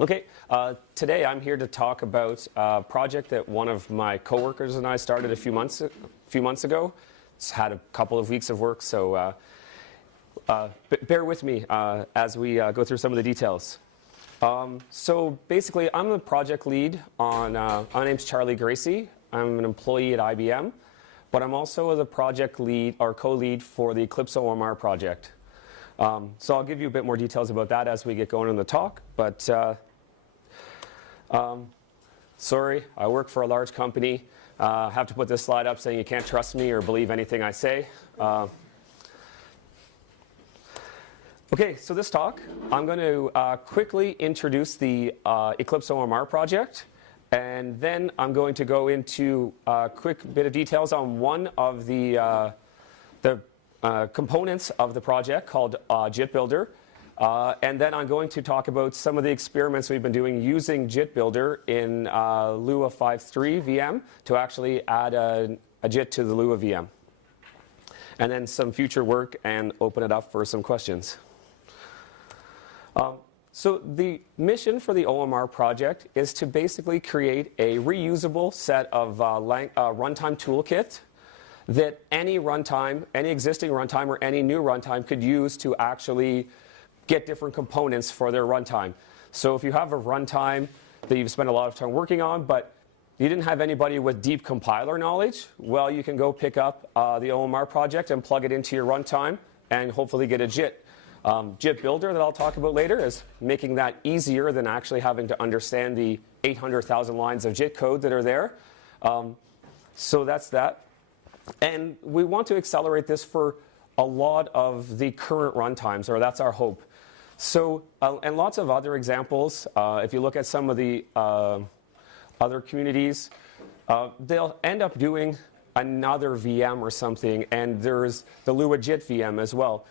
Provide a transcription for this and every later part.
Okay, today I'm here to talk about a project that one of my coworkers and I started a few months ago. It's had a couple of weeks of work, so bear with me as we go through some of the details. So basically, I'm the project lead on, my name's Charlie Gracie. I'm an employee at IBM, but I'm also the project lead or co-lead for the Eclipse OMR project. So I'll give you a bit more details about that as we get going in the talk, but sorry, I work for a large company. I have to put this slide up saying you can't trust me or believe anything I say. Okay, so this talk, I'm going to quickly introduce the Eclipse OMR project, and then I'm going to go into a quick bit of details on one of the components of the project called JIT Builder. And then I'm going to talk about some of the experiments we've been doing using JIT Builder in Lua 5.3 VM to actually add a JIT to the Lua VM. And then some future work and open it up for some questions. So the mission for the OMR project is to basically create a reusable set of runtime toolkit that any runtime, any existing runtime or any new runtime could use to actually get different components for their runtime. So if you have a runtime that you've spent a lot of time working on, but you didn't have anybody with deep compiler knowledge, well, you can go pick up the OMR project and plug it into your runtime and hopefully get a JIT. JIT Builder that I'll talk about later is making that easier than actually having to understand the 800,000 lines of JIT code that are there. So that's that. And we want to accelerate this for a lot of the current runtimes, or that's our hope. So, and lots of other examples. If you look at some of the other communities, they'll end up doing another VM or something, and there's the Lua JIT VM as well.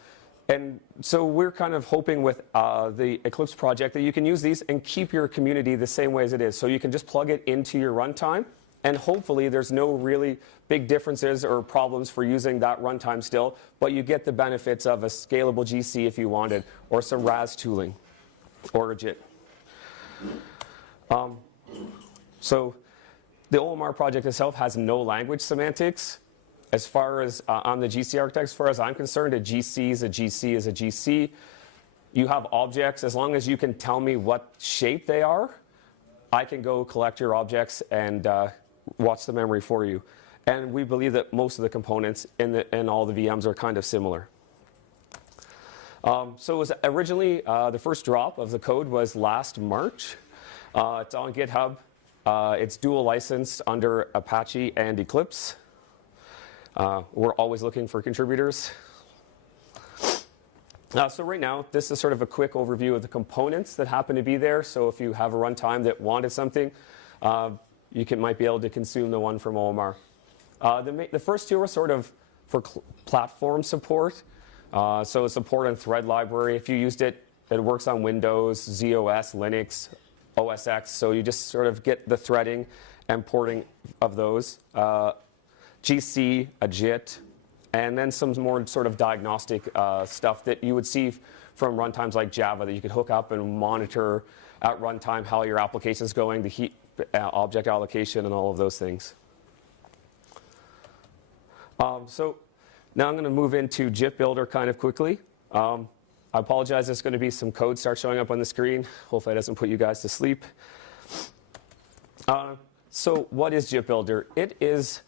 And so we're kind of hoping with the Eclipse project that you can use these and keep your community the same way as it is. So you can just plug it into your runtime, and hopefully there's no really big differences or problems for using that runtime still, but you get the benefits of a scalable GC if you wanted, or some RAS tooling, or a JIT. So the OMR project itself has no language semantics. As far as on the GC architect, as far as I'm concerned, a GC is a GC is a GC. You have objects. As long as you can tell me what shape they are, I can go collect your objects and watch the memory for you. And we believe that most of the components in all the VMs are kind of similar. So it was originally, the first drop of the code was last March. It's on GitHub. It's dual licensed under Apache and Eclipse. We're always looking for contributors. So right now, this is sort of a quick overview of the components that happen to be there. So if you have a runtime that wanted something, you might be able to consume the one from OMR. The first two are sort of for platform support. So support and thread library. If you used it, it works on Windows, ZOS, Linux, OS X. So you just sort of get the threading and porting of those. GC, a JIT, and then some more sort of diagnostic stuff that you would see from runtimes like Java that you could hook up and monitor at runtime how your application is going, the heap object allocation, and all of those things. So now I'm going to move into JIT Builder kind of quickly. I apologize, there's going to be some code start showing up on the screen. Hopefully it doesn't put you guys to sleep. So what is JIT Builder? It is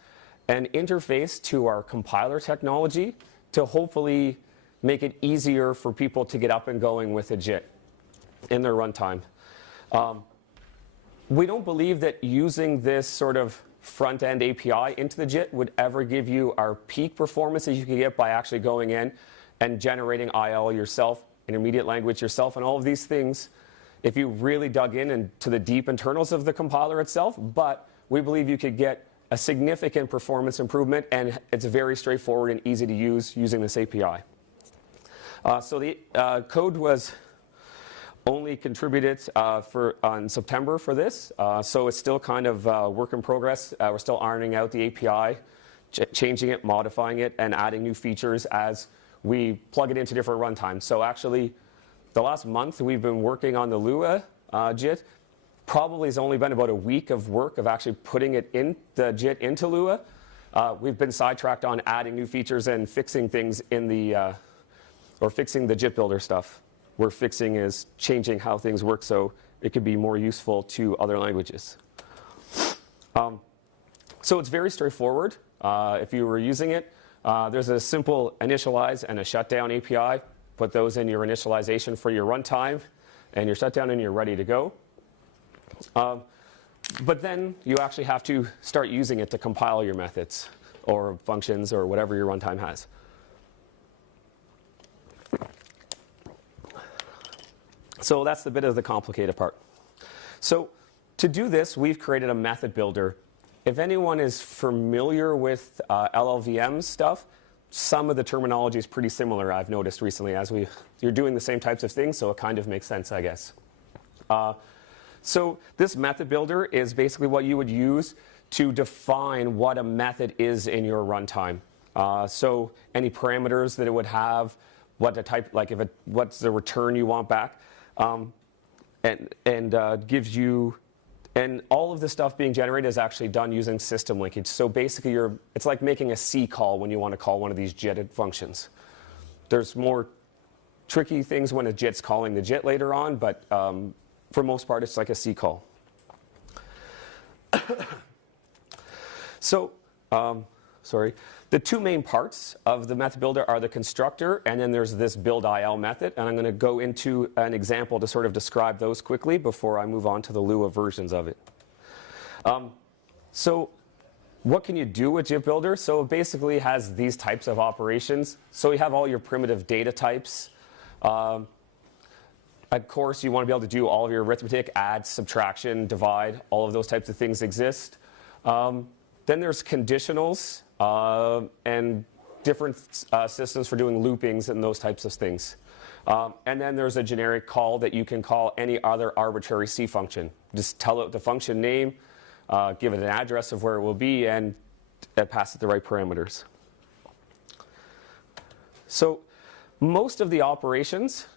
an interface to our compiler technology to hopefully make it easier for people to get up and going with a JIT in their runtime. We don't believe that using this sort of front-end API into the JIT would ever give you our peak performance that you can get by actually going in and generating IL yourself, intermediate language yourself, and all of these things if you really dug in into the deep internals of the compiler itself. But we believe you could get a significant performance improvement, and it's very straightforward and easy to use using this API. So the code was only contributed on September for this, so it's still kind of work in progress. We're still ironing out the API, changing it, modifying it, and adding new features as we plug it into different runtimes. So actually, the last month we've been working on the Lua JIT probably has only been about a week of work of actually putting it in the JIT into Lua. We've been sidetracked on adding new features and fixing things in the, or fixing the JIT builder stuff. Where fixing is changing how things work so it could be more useful to other languages. So it's very straightforward. If you were using it, there's a simple initialize and a shutdown API. Put those in your initialization for your runtime and your shutdown, and you're ready to go. But then you actually have to start using it to compile your methods or functions or whatever your runtime has. So that's the bit of the complicated part. So to do this, we've created a method builder. If anyone is familiar with LLVM stuff, some of the terminology is pretty similar, I've noticed recently, as you're doing the same types of things, so it kind of makes sense, I guess. So this method builder is basically what you would use to define what a method is in your runtime. So any parameters that it would have, what the type, like what's the return you want back, and gives you, and all of the stuff being generated is actually done using system linkage. So basically, it's like making a C call when you want to call one of these JIT functions. There's more tricky things when a JIT's calling the JIT later on, but for most part, it's like a C call. So, the two main parts of the method builder are the constructor, and then there's this build.il method. And I'm going to go into an example to sort of describe those quickly before I move on to the Lua versions of it. So what can you do with JIT Builder? So it basically has these types of operations. So you have all your primitive data types. Of course, you want to be able to do all of your arithmetic, add, subtraction, divide, all of those types of things exist. Then there's conditionals and different systems for doing loopings and those types of things. And then there's a generic call that you can call any other arbitrary C function. Just tell it the function name, give it an address of where it will be, and pass it the right parameters. So most of the operations,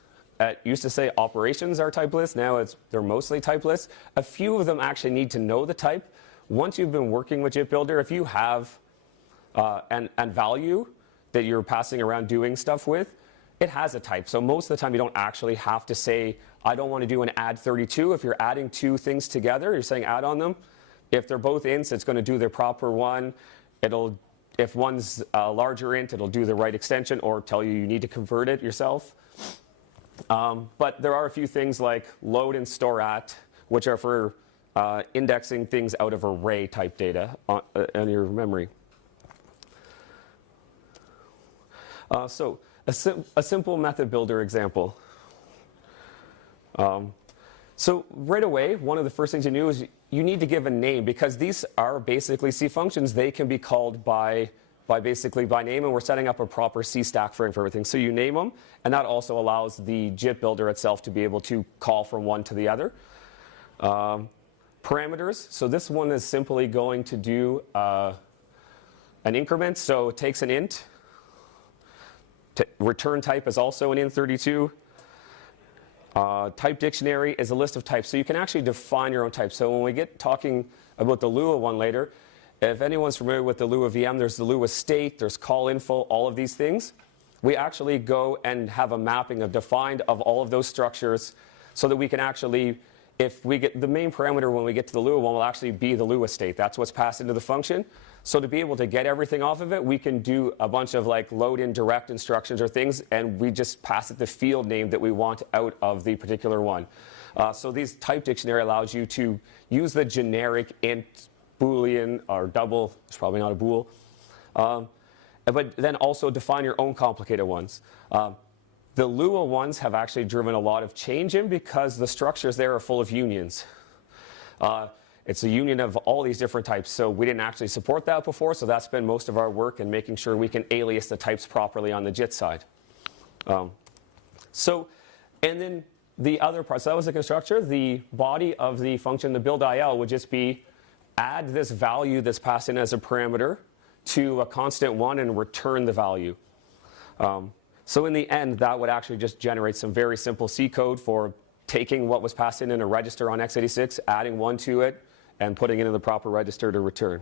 used to say operations are typeless, now they're mostly typeless. A few of them actually need to know the type. Once you've been working with JIT Builder, if you have an value that you're passing around doing stuff with, it has a type. So most of the time you don't actually have to say, I don't want to do an add 32. If you're adding two things together, you're saying add on them. If they're both ints, it's going to do their proper one. If one's a larger int, it'll do the right extension or tell you you need to convert it yourself. But there are a few things like load and store at, which are for indexing things out of array type data on your memory. So a simple method builder example. So right away, one of the first things you do is you need to give a name, because these are basically C functions. They can be called by name, and we're setting up a proper C stack for everything. So you name them, and that also allows the JIT builder itself to be able to call from one to the other. Parameters. So this one is simply going to do an increment. So it takes an int. Return type is also an int32. Type dictionary is a list of types. So you can actually define your own type. So when we get talking about the Lua one later, if anyone's familiar with the Lua VM, there's the Lua state, there's call info, all of these things. We actually go and have a mapping defined of all of those structures so that we can actually, if we get the main parameter when we get to the Lua one will actually be the Lua state. That's what's passed into the function. So to be able to get everything off of it, we can do a bunch of like load in direct instructions or things, and we just pass it the field name that we want out of the particular one. So these type dictionary allows you to use the generic int, Boolean, or double. It's probably not a bool. But then also define your own complicated ones. The Lua ones have actually driven a lot of change in because the structures there are full of unions. It's a union of all these different types. So we didn't actually support that before, so that's been most of our work in making sure we can alias the types properly on the JIT side. And then the other part, so that was the constructor. The body of the function, the build.il, would just be add this value that's passed in as a parameter to a constant one and return the value. So in the end, that would actually just generate some very simple C code for taking what was passed in a register on x86, adding 1 to it, and putting it in the proper register to return.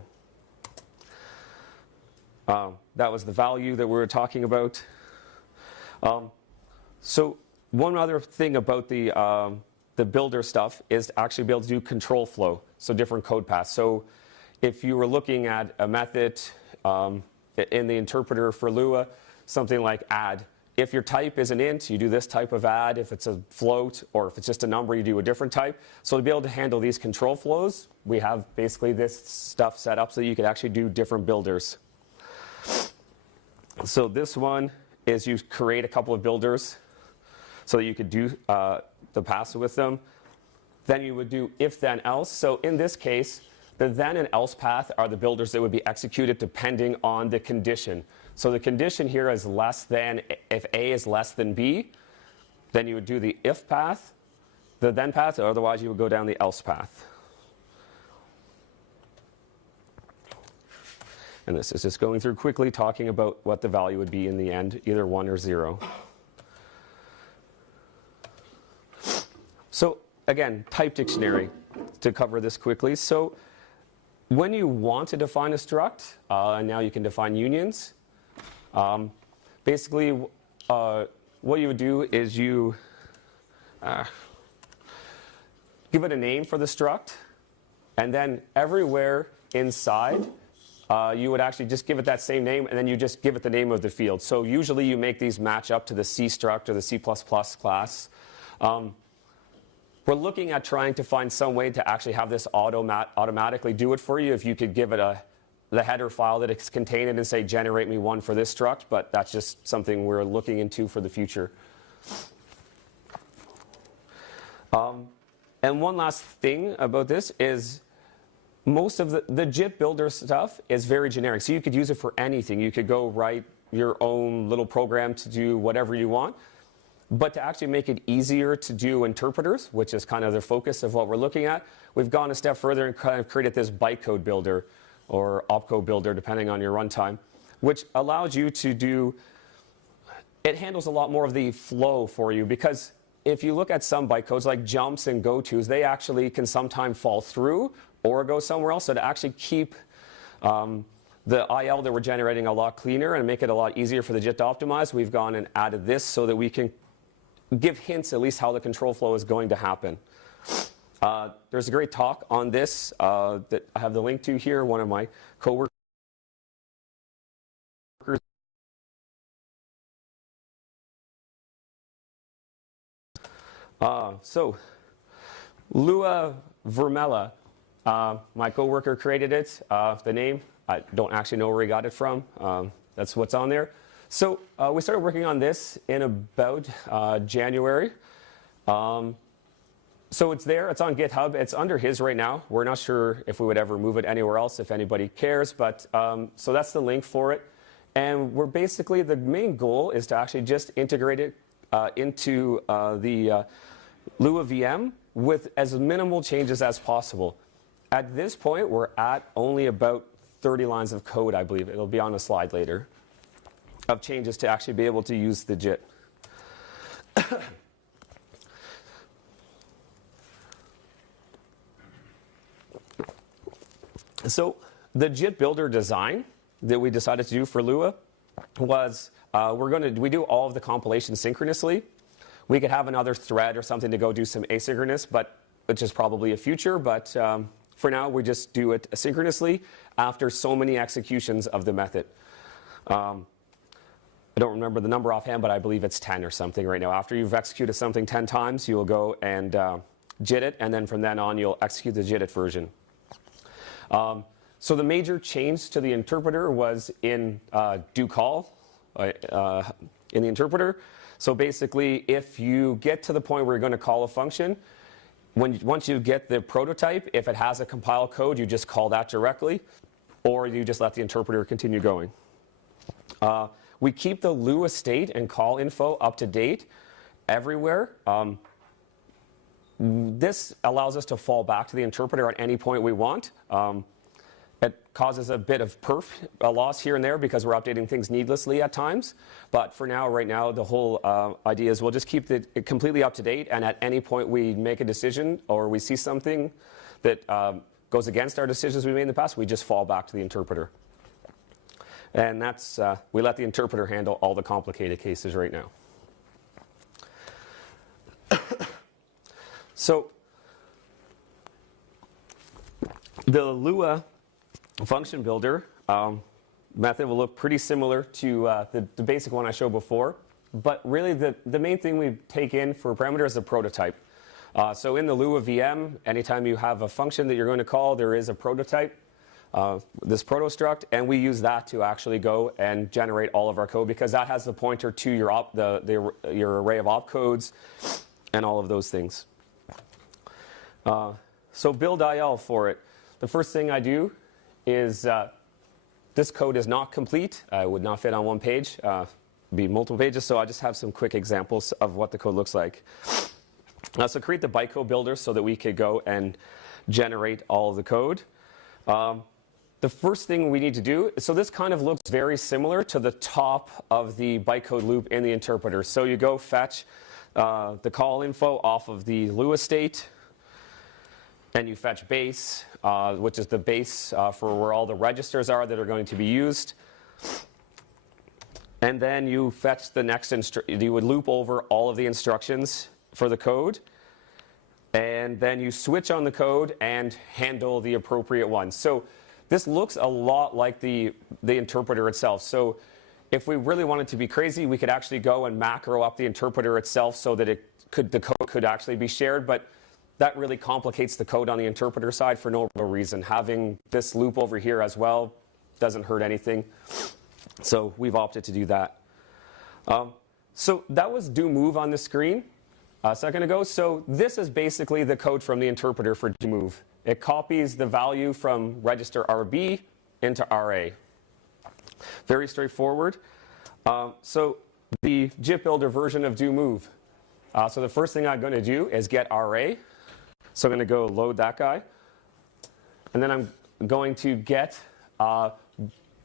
That was the value that we were talking about. So one other thing about the builder stuff is to actually be able to do control flow, so different code paths. So if you were looking at a method in the interpreter for Lua, something like add. If your type is an int, you do this type of add. If it's a float or if it's just a number, you do a different type. So to be able to handle these control flows, we have basically this stuff set up so that you could actually do different builders. So this one is you create a couple of builders so that you could do the pass with them. Then you would do if then else. So in this case, the then and else path are the builders that would be executed depending on the condition. So the condition here is less than, if A is less than B, then you would do the if path, the then path, or otherwise you would go down the else path. And this is just going through quickly, talking about what the value would be in the end, either 1 or 0. So again, type dictionary to cover this quickly. So when you want to define a struct, and now you can define unions, basically what you would do is you give it a name for the struct, and then everywhere inside you would actually just give it that same name, and then you just give it the name of the field. So usually you make these match up to the C struct or the C++ class. We're looking at trying to find some way to actually have this automatically do it for you. If you could give it the header file that it's contained in and say generate me one for this struct, but that's just something we're looking into for the future. And one last thing about this is most of the JIT builder stuff is very generic, so you could use it for anything. You could go write your own little program to do whatever you want. But to actually make it easier to do interpreters, which is kind of the focus of what we're looking at, we've gone a step further and kind of created this bytecode builder or opcode builder, depending on your runtime, which allows you to do, it handles a lot more of the flow for you, because if you look at some bytecodes like jumps and gotos, they actually can sometimes fall through or go somewhere else. So to actually keep the IL that we're generating a lot cleaner and make it a lot easier for the JIT to optimize, we've gone and added this so that we can give hints at least how the control flow is going to happen. There's a great talk on this that I have the link to here. One of my coworkers. So Lua Vermella, my coworker created it. The name, I don't actually know where he got it from. That's what's on there. So we started working on this in about January. So it's there, it's on GitHub, it's under his right now. We're not sure if we would ever move it anywhere else if anybody cares, but so that's the link for it. And we're basically, the main goal is to actually just integrate it into the Lua VM with as minimal changes as possible. At this point, we're at only about 30 lines of code, I believe. It'll be on a slide later, of changes to actually be able to use the JIT. So the JIT builder design that we decided to do for Lua was we do all of the compilation synchronously. We could have another thread or something to go do some asynchronous, but which is probably a future. But for now, we just do it asynchronously after so many executions of the method. I don't remember the number offhand, but I believe it's 10 or something right now. After you've executed something 10 times, you will go and JIT it, and then from then on, you'll execute the JIT it version. So the major change to the interpreter was in do call in the interpreter. So basically, if you get to the point where you're going to call a function, once you get the prototype, if it has a compile code, you just call that directly, or you just let the interpreter continue going. We keep the Lua state and call info up to date everywhere. This allows us to fall back to the interpreter at any point we want. It causes a bit of perf loss here and there because we're updating things needlessly at times. But for now, right now, the whole idea is we'll just keep it completely up to date. And at any point we make a decision or we see something that goes against our decisions we made in the past, we just fall back to the interpreter. And that's, we let the interpreter handle all the complicated cases right now. So the Lua function builder method will look pretty similar to the basic one I showed before. But really the main thing we take in for parameter is the prototype. So in the Lua VM, anytime you have a function that you're going to call, there is a prototype, this protostruct, and we use that to actually go and generate all of our code because that has the pointer to your your array of opcodes and all of those things. So build IL for it. The first thing I do is this code is not complete. It would not fit on one page. Be multiple pages, so I just have some quick examples of what the code looks like. So create the bytecode builder so that we could go and generate all of the code. The first thing we need to do, so this kind of looks very similar to the top of the bytecode loop in the interpreter. So you go fetch the call info off of the Lua state, and you fetch base, which is the base for where all the registers are that are going to be used. And then you fetch the next you would loop over all of the instructions for the code. And then you switch on the code and handle the appropriate ones. So this looks a lot like the interpreter itself. So if we really wanted to be crazy, we could actually go and macro up the interpreter itself so that the code could actually be shared. But that really complicates the code on the interpreter side for no real reason. Having this loop over here as well doesn't hurt anything. So we've opted to do that. So that was do move on the screen a second ago. So this is basically the code from the interpreter for do move. It copies the value from register RB into RA. Very straightforward. So the JIT builder version of do move. So the first thing I'm going to do is get RA. So I'm going to go load that guy. And then I'm going to get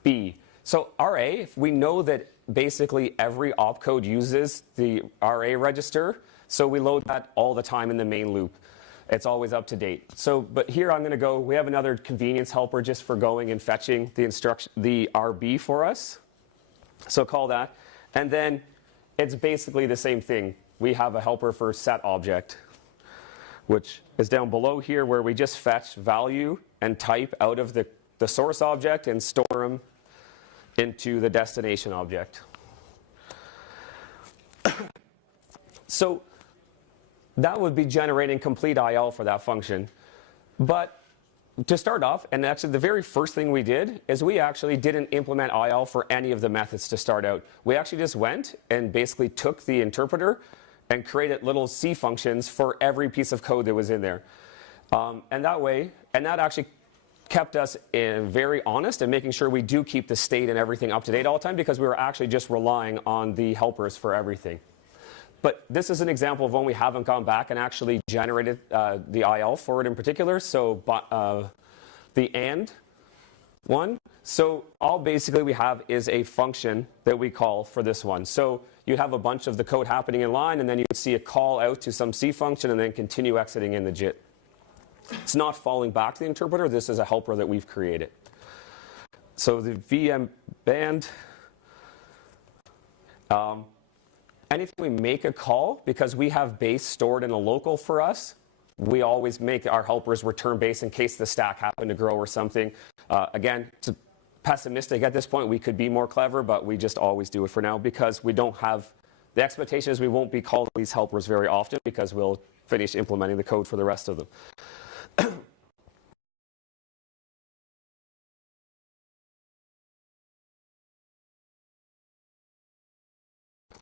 B. So RA, we know that basically every opcode uses the RA register. So we load that all the time in the main loop. It's always up to date. So, but here I'm going to go, we have another convenience helper just for going and fetching the RB for us. So call that. And then it's basically the same thing. We have a helper for set object, which is down below here where we just fetch value and type out of the source object and store them into the destination object. So that would be generating complete IL for that function. But to start off, and actually the very first thing we did is we actually didn't implement IL for any of the methods to start out. We actually just went and basically took the interpreter and created little C functions for every piece of code that was in there. And that actually kept us very honest and making sure we do keep the state and everything up to date all the time because we were actually just relying on the helpers for everything. But this is an example of when we haven't gone back and actually generated the IL for it in particular. So the AND one. So all basically we have is a function that we call for this one. So you have a bunch of the code happening in line, and then you would see a call out to some C function and then continue exiting in the JIT. It's not falling back to the interpreter. This is a helper that we've created. So the VM band, anytime we make a call, because we have base stored in a local for us, we always make our helpers return base in case the stack happened to grow or something. Again, it's pessimistic at this point. We could be more clever, but we just always do it for now because we don't have, the expectation is we won't be calling these helpers very often because we'll finish implementing the code for the rest of them.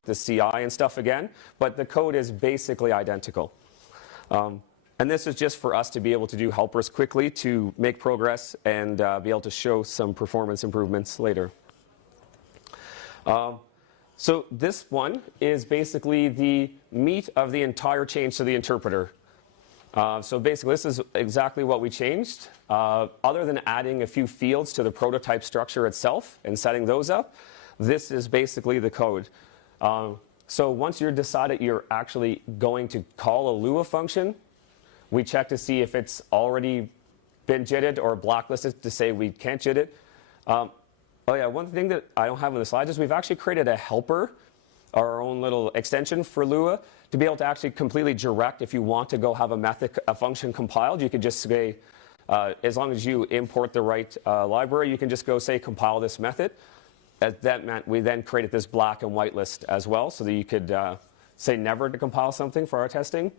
The CI and stuff again, but the code is basically identical. And this is just for us to be able to do helpers quickly to make progress and be able to show some performance improvements later. So this one is basically the meat of the entire change to the interpreter. So basically, this is exactly what we changed. Other than adding a few fields to the prototype structure itself and setting those up, this is basically the code. So once you're decided you're actually going to call a Lua function, we check to see if it's already been JITted or blacklisted to say we can't JIT it. Oh yeah, one thing that I don't have on the slide is we've actually created a helper, our own little extension for Lua, to be able to actually completely direct if you want to go have a function compiled. You could just say, as long as you import the right library, you can just go say compile this method. That meant we then created this black and white list as well, so that you could say never to compile something for our testing.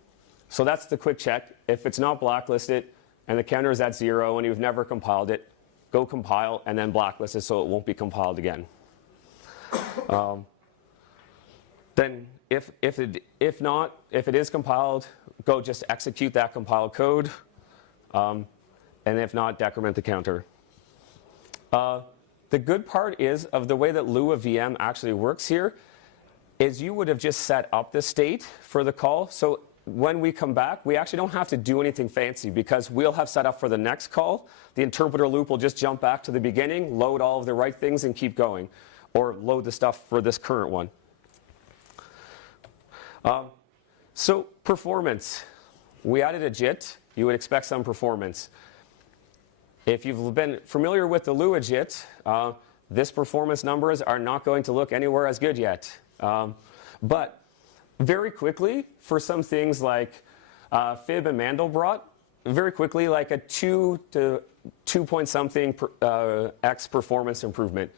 So that's the quick check. If it's not blacklisted and the counter is at 0 and you've never compiled it, go compile and then blacklist it so it won't be compiled again. Then if it is compiled, go just execute that compiled code, and if not, decrement the counter. The good part is of the way that Lua VM actually works here is you would have just set up the state for the call. So when we come back, we actually don't have to do anything fancy because we'll have set up for the next call. The interpreter loop will just jump back to the beginning, load all of the right things, and keep going, or load the stuff for this current one. So performance. We added a JIT. You would expect some performance. If you've been familiar with the Lua JIT, this performance numbers are not going to look anywhere as good yet. But very quickly, for some things like Fib and Mandelbrot, very quickly, like a 2 to 2 point something X performance improvement.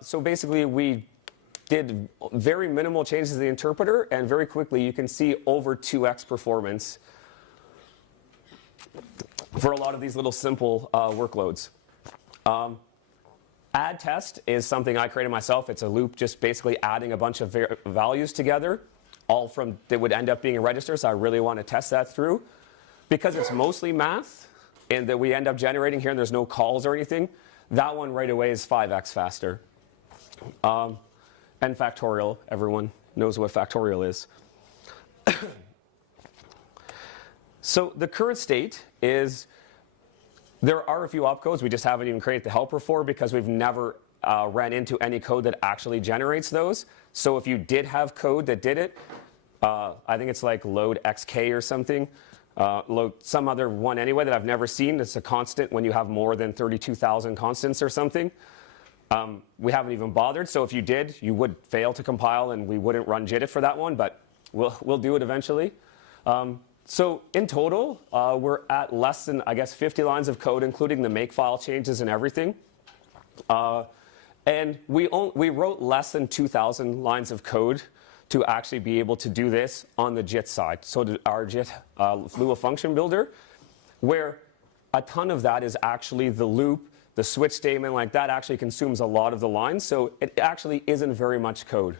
So basically, we did very minimal changes to the interpreter, and very quickly you can see over 2x performance for a lot of these little simple workloads. Add test is something I created myself. It's a loop just basically adding a bunch of values together, all from that would end up being a register, so I really want to test that through. Because it's mostly math and that we end up generating here and there's no calls or anything, that one right away is 5x faster. And factorial, everyone knows what factorial is. So the current state is there are a few opcodes we just haven't even created the helper for because we've never ran into any code that actually generates those. So if you did have code that did it, I think it's like load xk or something, load some other one anyway that I've never seen. It's a constant when you have more than 32,000 constants or something. We haven't even bothered, so if you did, you would fail to compile and we wouldn't run JIT it for that one, but we'll do it eventually. So in total, we're at less than, I guess, 50 lines of code, including the makefile changes and everything. And we wrote less than 2,000 lines of code to actually be able to do this on the JIT side. So our JIT Lua function builder, where a ton of that is actually the loop, the switch statement, like that actually consumes a lot of the lines, so it actually isn't very much code.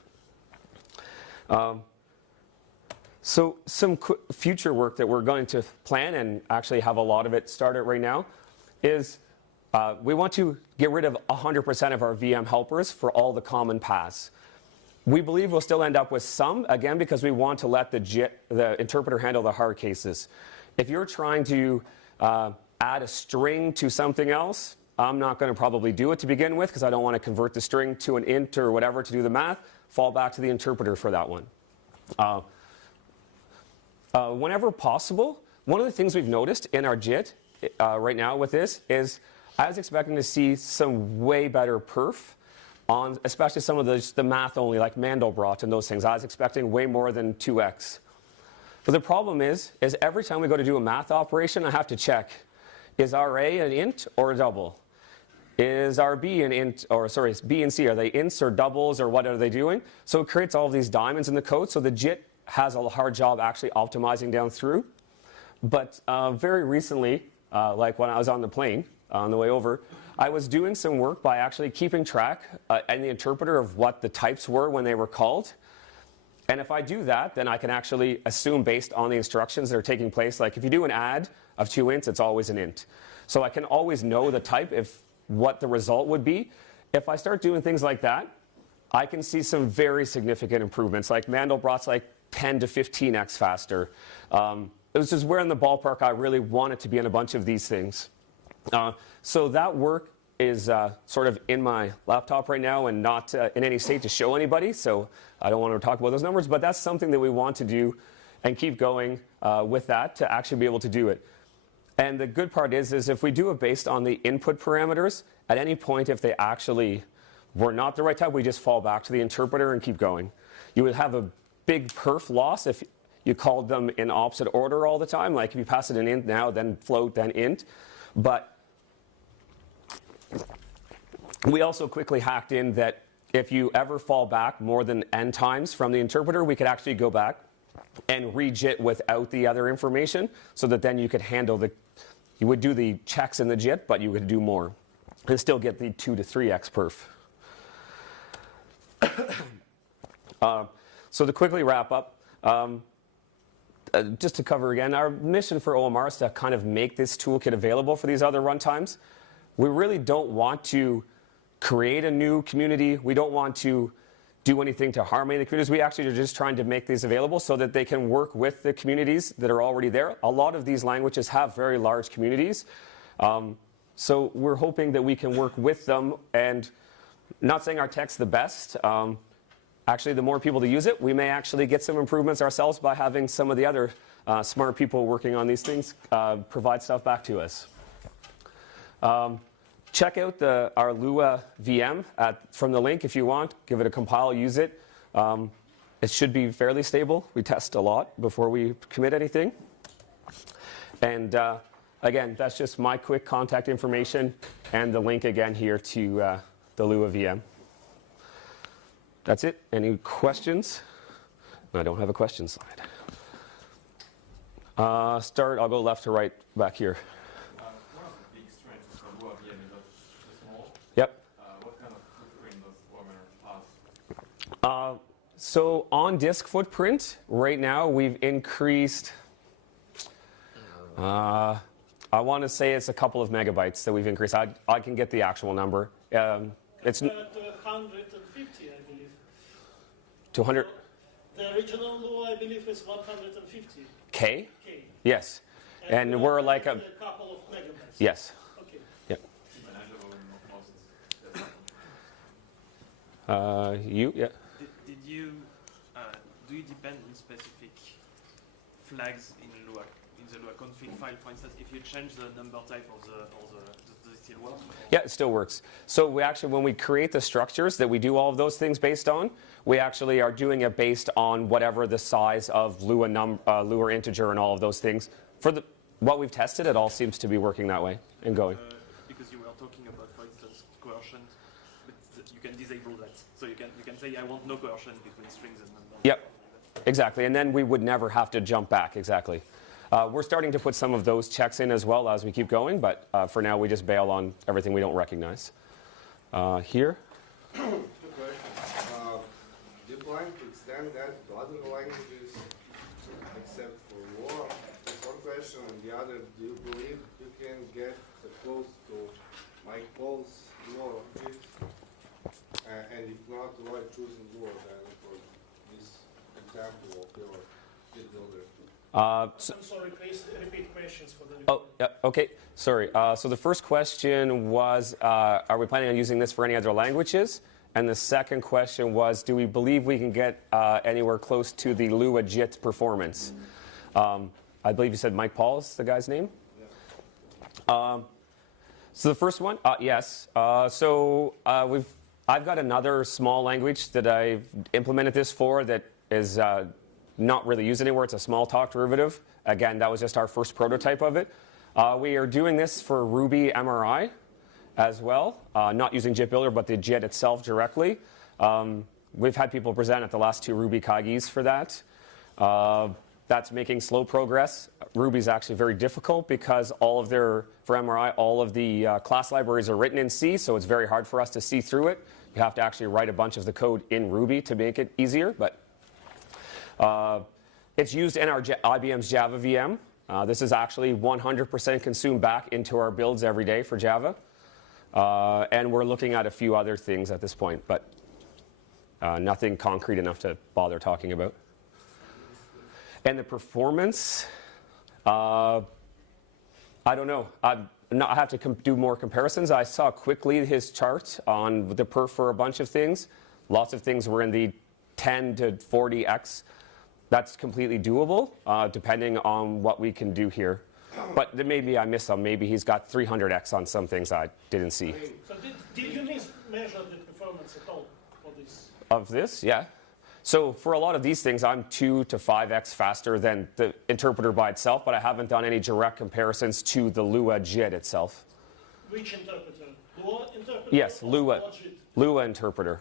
So some future work that we're going to plan and actually have a lot of it started right now is we want to get rid of 100% of our VM helpers for all the common paths. We believe we'll still end up with some, again, because we want to let the interpreter handle the hard cases. If you're trying to add a string to something else, I'm not going to probably do it to begin with because I don't want to convert the string to an int or whatever to do the math. Fall back to the interpreter for that one. Whenever possible, one of the things we've noticed in our JIT right now with this is I was expecting to see some way better perf on especially some of the math only, like Mandelbrot and those things. I was expecting way more than 2x. But the problem is every time we go to do a math operation, I have to check, is our A an int or a double? Is our B an int, or sorry, B and C, are they ints or doubles or what are they doing? So it creates all of these diamonds in the code, so the JIT has a hard job actually optimizing down through. But very recently, like when I was on the plane on the way over, I was doing some work by actually keeping track in the interpreter of what the types were when they were called. And if I do that, then I can actually assume based on the instructions that are taking place, like if you do an add of 2 ints, it's always an int. So I can always know the type what the result would be. If I start doing things like that, I can see some very significant improvements. Like Mandelbrot's like 10 to 15x faster. this is where in the ballpark I really wanted to be in a bunch of these things. So that work is sort of in my laptop right now and not in any state to show anybody, so I don't want to talk about those numbers, but that's something that we want to do and keep going with that to actually be able to do it. And the good part is if we do it based on the input parameters, at any point if they actually were not the right type, we just fall back to the interpreter and keep going. You would have a big perf loss if you called them in opposite order all the time, like if you pass it an int now, then float, then int. But we also quickly hacked in that if you ever fall back more than n times from the interpreter, we could actually go back and re-JIT without the other information, so that then you could handle you would do the checks in the JIT, but you could do more and still get the 2 to 3x perf. So to quickly wrap up, just to cover again, our mission for OMR is to kind of make this toolkit available for these other runtimes. We really don't want to create a new community. We don't want to do anything to harm any of the communities. We actually are just trying to make these available so that they can work with the communities that are already there. A lot of these languages have very large communities. So we're hoping that we can work with them, and not saying our tech's the best. Actually, the more people that use it, we may actually get some improvements ourselves by having some of the other smart people working on these things provide stuff back to us. Check out our Lua VM from the link if you want. Give it a compile, use it. It should be fairly stable. We test a lot before we commit anything. And again, that's just my quick contact information and the link again here to the Lua VM. That's it. Any questions? I don't have a question slide. I'll go left to right back here. One of the big strengths of Lua VM is that it's small. Yep. What kind of footprint does OMR have? So on disk footprint, right now we've increased, I want to say it's a couple of megabytes that we've increased. I can get the actual number. It's 150, I believe. 200. The original Lua, I believe, is 150. K? K. Yes. And we're like a couple of megabytes. Yes. Okay. Yep. Yeah. Did you do you depend on specific flags in Lua, in the Lua config file, for instance? If you change the number type does it still work? Yeah, it still works. So we actually, when we create the structures that we do all of those things based on, we actually are doing it based on whatever the size of Lua integer and all of those things. For what we've tested, it all seems to be working that way and going. Because you were talking about, for instance, coercion, but you can disable that. So you can say, I want no coercion between strings and numbers. Yep, exactly. And then we would never have to jump back, exactly. We're starting to put some of those checks in as well as we keep going, but for now we just bail on everything we don't recognize. Here. Do you plan to extend that to other languages except for Lua? That's one question. And the other, do you believe you can get close to Mike Paul's Lua JIT? And if not, why choosing Lua then for this example of your JIT builder? I'm sorry, please repeat questions for the Oh, yeah, okay, sorry. So the first question was, are we planning on using this for any other languages? And the second question was, do we believe we can get anywhere close to the Lua JIT performance? I believe you said Mike Paul is the guy's name? Yeah. So the first one, yes. I've got another small language that I've implemented this for that is not really used anywhere. It's a small talk derivative. Again, that was just our first prototype of it. We are doing this for Ruby MRI as well, not using JIT Builder, but the JIT itself directly. We've had people present at the last 2 Ruby Kagis for that. That's making slow progress. Ruby's actually very difficult because for MRI, all of the class libraries are written in C, so it's very hard for us to see through it. You have to actually write a bunch of the code in Ruby to make it easier, but it's used in our IBM's Java VM. This is actually 100% consumed back into our builds every day for Java. And we're looking at a few other things at this point, but nothing concrete enough to bother talking about. And the performance, I don't know. I have to do more comparisons. I saw quickly his chart on the perf for a bunch of things. Lots of things were in the 10 to 40x. That's completely doable, depending on what we can do here. But then maybe I missed some. Maybe he's got 300x on some things I didn't see. So did you measure the performance at all for this? Of this, yeah. So for a lot of these things, I'm 2 to 5x faster than the interpreter by itself, but I haven't done any direct comparisons to the Lua JIT itself. Which interpreter? Lua interpreter? Yes, or Lua JIT? interpreter.